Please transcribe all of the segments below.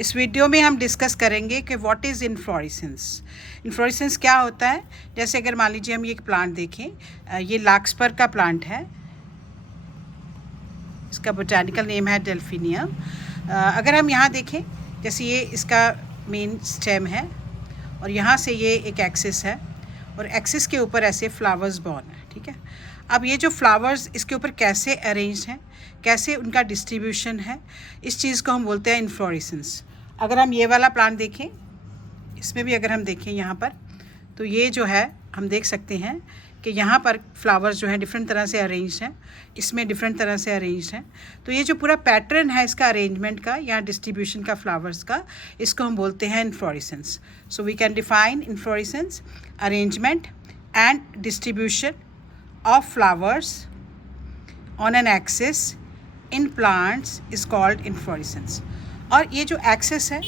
इस वीडियो में हम डिस्कस करेंगे कि व्हाट इज़ इन्फ्लोरेसेंस। इन्फ्लोरेसेंस क्या होता है। जैसे अगर मान लीजिए हम ये एक प्लांट देखें, ये लार्कस्पर का प्लांट है, इसका बोटानिकल नेम है डेल्फिनियम। अगर हम यहाँ देखें, जैसे ये इसका मेन स्टेम है और यहाँ से ये एक एक्सिस है और एक्सिस के ऊपर ऐसे फ्लावर्स बॉर्न है, ठीक है। अब ये जो फ्लावर्स इसके ऊपर कैसे अरेंज हैं, कैसे उनका डिस्ट्रीब्यूशन है, इस चीज़ को हम बोलते हैं इन्फ्लोरेसेंस। अगर हम ये वाला प्लांट देखें, इसमें भी अगर हम देखें यहाँ पर, तो ये जो है हम देख सकते हैं कि यहाँ पर फ्लावर्स जो हैं डिफरेंट तरह से अरेंज हैं, इसमें डिफरेंट तरह से अरेंज हैं। तो ये जो पूरा पैटर्न है इसका अरेंजमेंट का या डिस्ट्रीब्यूशन का फ्लावर्स का, इसको हम बोलते हैं inflorescence. So we can define inflorescence, arrangement and distribution of flowers on an axis in plants is called inflorescence. और ये जो एक्सिस है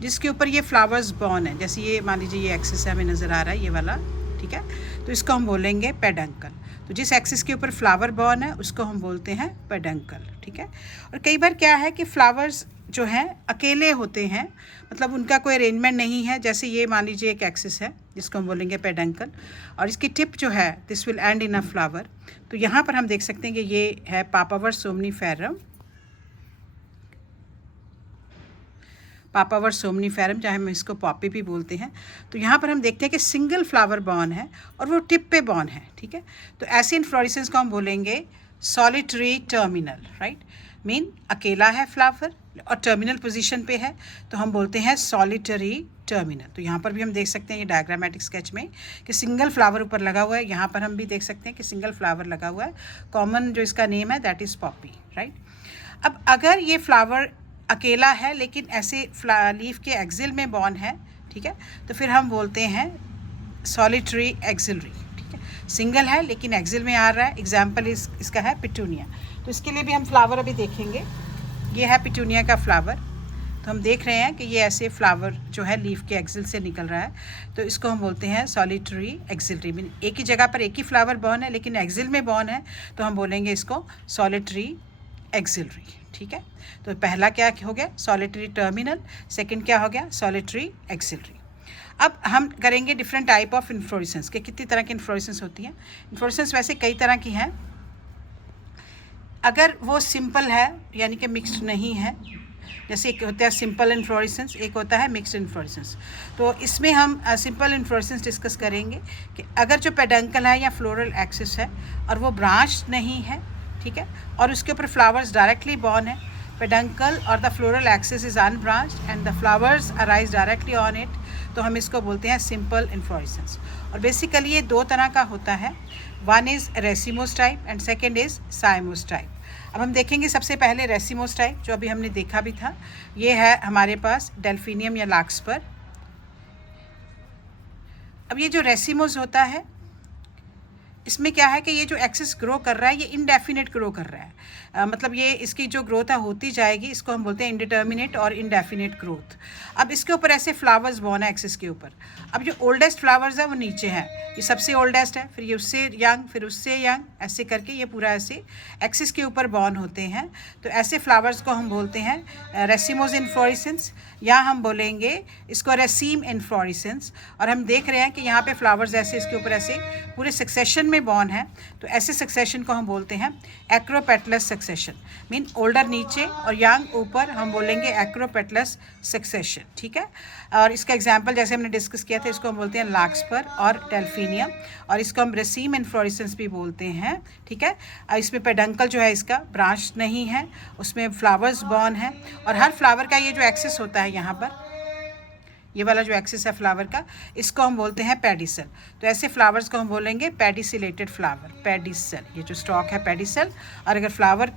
जिसके ऊपर ये फ्लावर्स बॉर्न है, जैसे ये मान लीजिए ये एक्सिस है, हमें नज़र आ रहा है ये वाला, ठीक है, तो इसको हम बोलेंगे पेडंकल। तो जिस एक्सिस के ऊपर फ्लावर बॉर्न है उसको हम बोलते हैं पेडंकल, ठीक है। और कई बार क्या है कि फ्लावर्स जो हैं अकेले होते हैं, मतलब उनका कोई अरेंजमेंट नहीं है। जैसे ये मान लीजिए एक एक्सिस है जिसको हम बोलेंगे पेडंकल और इसकी टिप जो है this will end in a flower. तो यहाँ पर हम देख सकते हैं कि ये है पापावर सोमनीफेरम, पापावर सोमनीफेरम, चाहे हम इसको पॉपी भी बोलते हैं। तो यहाँ पर हम देखते हैं कि सिंगल फ्लावर बॉर्न है और वो टिप पे बॉर्न है, ठीक है। तो ऐसे इन्फ्लोरेसेंस को हम बोलेंगे सॉलिटरी टर्मिनल, राइट। मीन अकेला है फ्लावर और टर्मिनल पोजीशन पे है, तो हम बोलते हैं सॉलिटरी टर्मिनल। तो यहाँ पर भी हम देख सकते हैं ये डायग्रामेटिक स्केच में कि सिंगल फ्लावर ऊपर लगा हुआ है। यहाँ पर हम भी देख सकते हैं कि सिंगल फ्लावर लगा हुआ है। कॉमन जो इसका नेम है दैट इज़ पॉपी, राइट। अब अगर ये फ्लावर अकेला है लेकिन ऐसे लीफ के एक्सिल में बॉर्न है, ठीक है, तो फिर हम बोलते हैं सॉलिटरी एक्सिलरी, ठीक है। सिंगल है लेकिन एक्सिल में आ रहा है। एग्जाम्पल इसका है पिटूनिया। तो इसके लिए भी हम फ्लावर अभी देखेंगे। ये है पिटूनिया का फ्लावर। तो हम देख रहे हैं कि ये ऐसे फ्लावर जो है लीफ के एक्सिल से निकल रहा है, तो इसको हम बोलते हैं सॉलिटरी एक्सिलरी। मीन एक ही जगह पर एक ही फ्लावर बॉर्न है लेकिन एक्सिल में बॉर्न है, तो हम बोलेंगे इसको सॉलिटरी एक्सिलरी, ठीक है। तो पहला क्या हो गया सॉलिटरी टर्मिनल, सेकंड क्या हो गया सॉलिटरी एक्सिलरी। अब हम करेंगे डिफरेंट टाइप ऑफ इन्फ्लोरेसेंस के, कितनी तरह की इन्फ्लोरेसेंस होती हैं। इन्फ्लोरेसेंस वैसे कई तरह की हैं। अगर वो सिंपल है यानी कि मिक्स्ड नहीं है, जैसे एक होता है सिंपल इन्फ्लोरेसेंस, एक होता है मिक्स्ड इन्फ्लोरेसेंस। तो इसमें हम सिंपल इन्फ्लोरेसेंस डिस्कस करेंगे कि अगर जो पेडंकल है या फ्लोरल एक्सिस है और वो ब्रांच नहीं है, ठीक है, और उसके ऊपर फ्लावर्स डायरेक्टली बॉर्न है, पेडंकल और the floral axis is unbranched and the flowers arise directly on it, तो हम इसको बोलते हैं सिंपल इन्फ्लोरेसेंस। और बेसिकली ये दो तरह का होता है, one is racemose type and second is साइमोस type. अब हम देखेंगे सबसे पहले रेसिमोस टाइप, जो अभी हमने देखा भी था। ये है हमारे पास डेल्फिनियम या लार्कस्पर। अब ये जो रेसिमोस होता है इसमें क्या है कि ये जो एक्सिस ग्रो कर रहा है ये इनडेफिनेट ग्रो कर रहा है, मतलब ये इसकी जो ग्रोथ है होती जाएगी, इसको हम बोलते हैं इनडिटर्मिनेट और इनडेफिनेट ग्रोथ। अब इसके ऊपर ऐसे फ्लावर्स बॉर्न है एक्सिस के ऊपर। अब जो ओल्डेस्ट फ्लावर्स है वो नीचे हैं, ये सबसे ओल्डेस्ट है, फिर ये उससे यंग, फिर उससे यंग, ऐसे करके ये पूरा ऐसे एक्सिस के ऊपर बॉर्न होते हैं। तो ऐसे फ्लावर्स को हम बोलते हैं रेसिमोस इन्फ्लोरेसेंस, या हम बोलेंगे इसको रेसीम इन्फ्लोरेसेंस। और हम देख रहे हैं कि यहाँ पे फ्लावर्स ऐसे इसके ऊपर ऐसे पूरे सक्सेशन में बॉर्न है, तो ऐसे सक्सेशन को हम बोलते हैं एक्रोपेटलस सक्सेशन। मीन ओल्डर नीचे और यंग ऊपर, हम बोलेंगे एक्रोपेटलस सक्सेशन, ठीक है। और इसका एग्जांपल जैसे हमने डिस्कस किया था, इसको हम बोलते हैं लार्कस्पर और डेल्फिनियम, और इसको हम रेसीम इन्फ्लोरेसेंस भी बोलते हैं, ठीक है। इसमें पेडंकल जो है इसका ब्रांच नहीं है, उसमें फ्लावर्स बॉर्न है, और हर फ्लावर का ये जो एक्सिस होता है यहाँ पर, ये वाला जो एक्सिस है फ्लावर का, इसको हम बोलते हैं पेडिसल। तो ऐसे फ्लावर्स को हम बोलेंगे पेडिसिलेटेड फ्लावर, पेडिसल, ये जो स्टॉक है पेडिसल, और अगर फ्लावर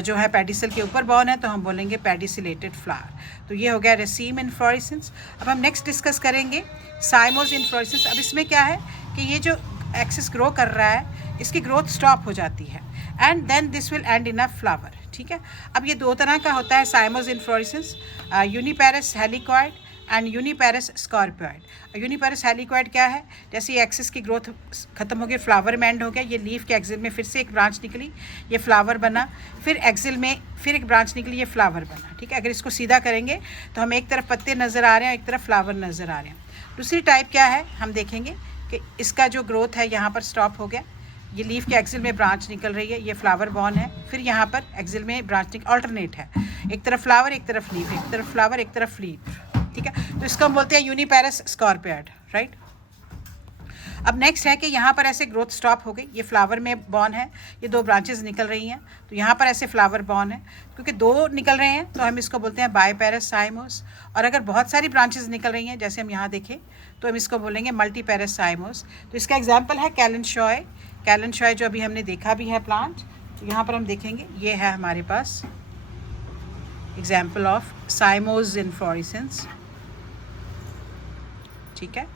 जो है पेडिसल के ऊपर बॉर्न है तो हम बोलेंगे पेडिसिलेटेड फ्लावर। तो ये हो गया रेसीम इन्फ्लोरेसेंस। अब हम नेक्स्ट डिस्कस करेंगे साइमोस इन्फ्लोरेसेंस। अब इसमें क्या है कि ये जो एक्सिस ग्रो कर रहा है इसकी ग्रोथ स्टॉप हो जाती है and then this will end in a flower, ठीक है। अब ये दो तरह का होता है cymose inflorescence, uniparous helicoid and uniparous scorpioid. Uniparous helicoid क्या है, जैसे ये एक्सिस की ग्रोथ खत्म हो गई, फ्लावर में एंड हो गया, ये लीफ के एक्सिल में फिर से एक ब्रांच निकली, ये फ्लावर बना, फिर एक्सिल में फिर एक ब्रांच निकली, ये फ्लावर बना। ठीक है, अगर इसको सीधा करेंगे तो हमें एक तरफ पत्ते नज़र आ रहे हैं, एक तरफ फ्लावर नज़र आ रहे हैं। दूसरी टाइप क्या है, हम देखेंगे कि इसका जो ग्रोथ है यहाँ पर स्टॉप हो गया, ये लीफ के एक्सिल में ब्रांच निकल रही है, ये फ्लावर बॉर्न है, फिर यहाँ पर एक्सिल में ब्रांच ऑल्टरनेट है, एक तरफ फ्लावर एक तरफ लीफ, एक तरफ फ्लावर एक तरफ लीफ। ठीक है, तो इसको हम बोलते हैं यूनिपेरस स्कॉर्पियोइड, राइट। अब नेक्स्ट है कि यहाँ पर ऐसे ग्रोथ स्टॉप हो गई, ये फ्लावर में बॉर्न है, ये दो ब्रांचेस निकल रही हैं, तो यहाँ पर ऐसे फ्लावर बॉर्न है, क्योंकि दो निकल रहे हैं तो हम इसको बोलते हैं बाइपेरस साइमोस। और अगर बहुत सारी ब्रांचेस निकल रही हैं, जैसे हम यहाँ देखें, तो हम इसको बोलेंगे मल्टीपेरस साइमोस। तो इसका एग्जाम्पल है कैलेंशॉय। कैलेंशॉय जो अभी हमने देखा भी है प्लांट, तो यहाँ पर हम देखेंगे, ये है हमारे पास एग्जाम्पल ऑफ साइमोस इन्फ्लोरेसेंस। ठीक है,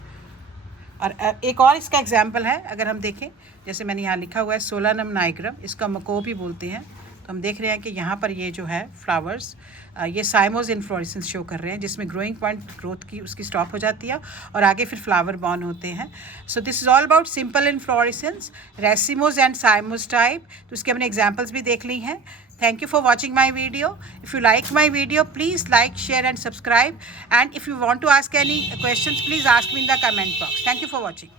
और एक और इसका एग्जाम्पल है, अगर हम देखें, जैसे मैंने यहाँ लिखा हुआ है सोलानम नाइग्रम, इसका मको भी बोलते हैं, तो हम देख रहे हैं कि यहाँ पर ये जो है फ्लावर्स, ये साइमोस इन्फ्लोरेसेंस शो कर रहे हैं, जिसमें ग्रोइंग पॉइंट ग्रोथ की उसकी स्टॉप हो जाती है और आगे फिर फ्लावर बॉर्न होते हैं। So this is all about simple inflorescence, racemose and साइमोस type. तो उसके हमने एग्जाम्पल्स भी देख ली हैं। Thank you for watching my video. If you like my video, please like, share and subscribe. And if you want to ask any questions, please ask me in the comment box. Thank you for watching.